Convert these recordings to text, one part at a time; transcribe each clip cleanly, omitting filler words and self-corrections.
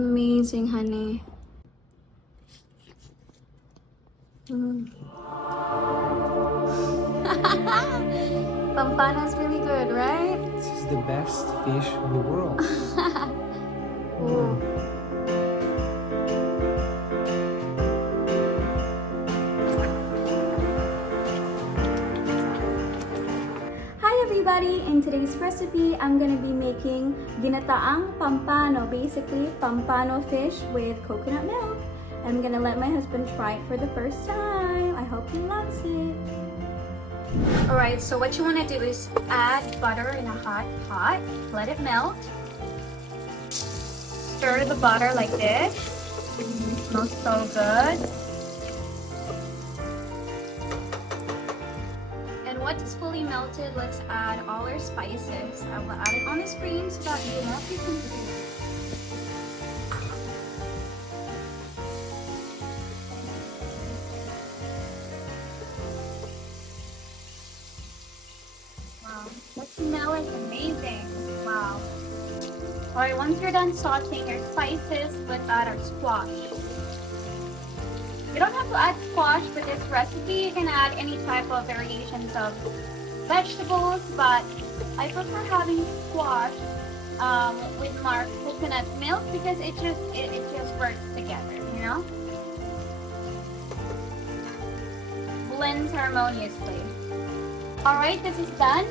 amazing, honey. Pompano's really good, right? This is the best fish in the world. Ooh. Hi everybody! In today's recipe, I'm gonna be making Ginataang Pompano, basically Pompano fish with coconut milk. I'm gonna let my husband try it for the first time. I hope he loves it. Alright, so what you want to do is add butter in a hot pot, let it melt. Stir the butter like this. It smells so good. And once it's fully melted, let's add all our spices. I will add it on the screen so that you won't be confused. The smell is amazing. Wow. Alright, once you're done sauteing your spices, let's add our squash. You don't have to add squash for this recipe. You can add any type of variations of vegetables, but I prefer having squash with more coconut milk because it just works together, you know? Blends harmoniously. Alright, this is done.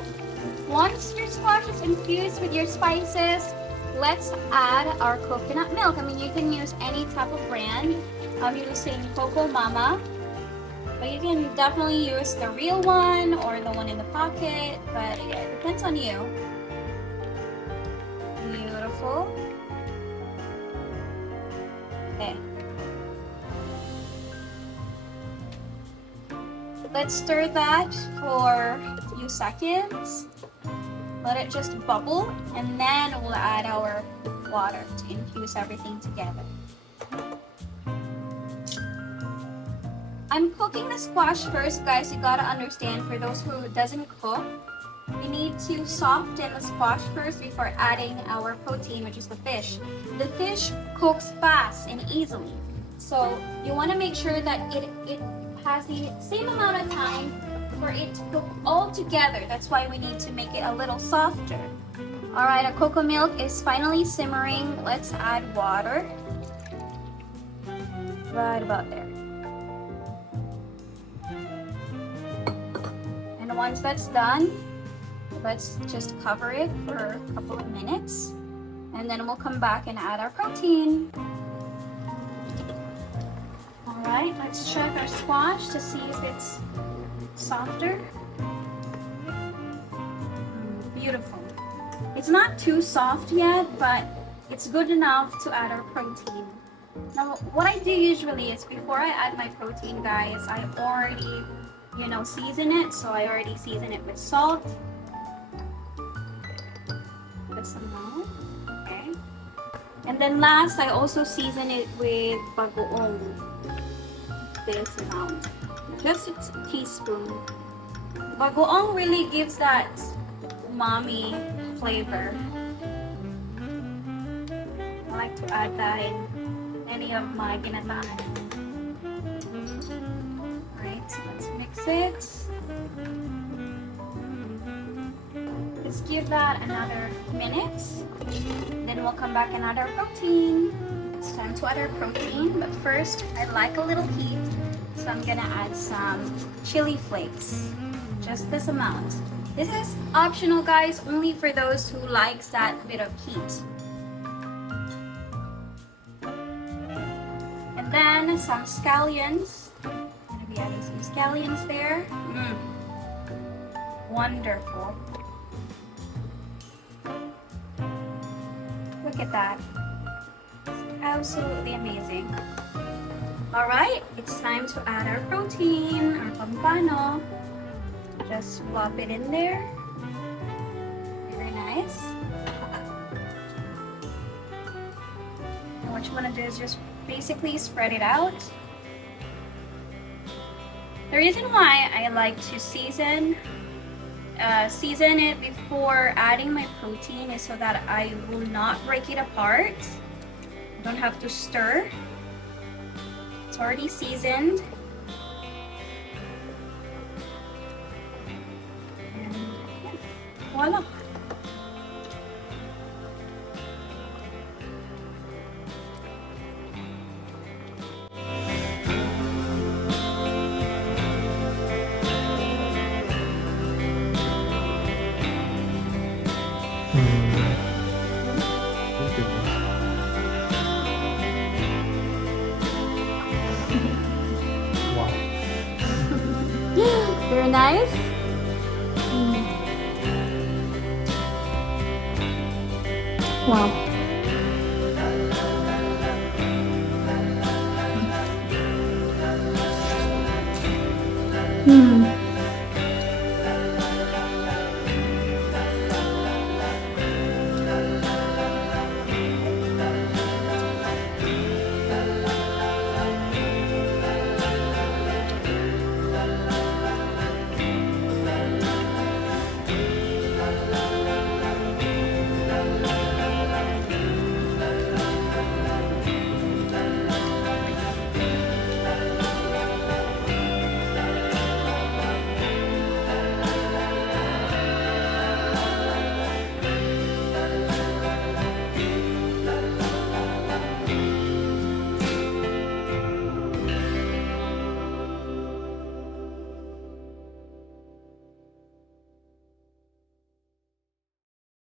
Once your squash is infused with your spices, let's add our coconut milk. I mean, you can use any type of brand. I'm using Coco Mama, but you can definitely use the real one or the one in the pocket, but yeah, it depends on you. Beautiful. Okay. Let's stir that for a few seconds. Let it just bubble, and then we'll add our water to infuse everything together. I'm cooking the squash first, guys. You gotta understand, for those who doesn't cook, we need to soften the squash first before adding our protein, which is the fish. The fish cooks fast and easily, so you want to make sure that it has the same amount of time for it to cook all together. That's why we need to make it a little softer. Alright, our cocoa milk is finally simmering. Let's add water. Right about there. And once that's done, let's just cover it for a couple of minutes. And then we'll come back and add our protein. Alright, let's check our squash to see if it's softer. Beautiful. It's not too soft yet, but it's good enough to add our protein. Now, what I do usually is before I add my protein, guys, I already, season it. So I already season it with salt. This amount. Okay. And then last, I also season it with bagoong. This amount. Just a teaspoon. Bagoong really gives that umami flavor. I like to add that in any of my ginataang. Alright, so let's mix it. Let's give that another minute. Then we'll come back and add our protein. It's time to add our protein, but first I like a little heat. So I'm gonna add some chili flakes, just this amount. This is optional, guys, only for those who likes that bit of heat. And then some scallions. I'm gonna be adding some scallions there. Wonderful. Look at that. It's absolutely amazing. Alright, it's time to add our protein, our pompano. Just flop it in there. Very nice. And what you want to do is just basically spread it out. The reason why I like to season it before adding my protein is so that I will not break it apart. Don't have to stir. It's already seasoned. And yeah, voila. Wow. Very nice. Wow. Hmm.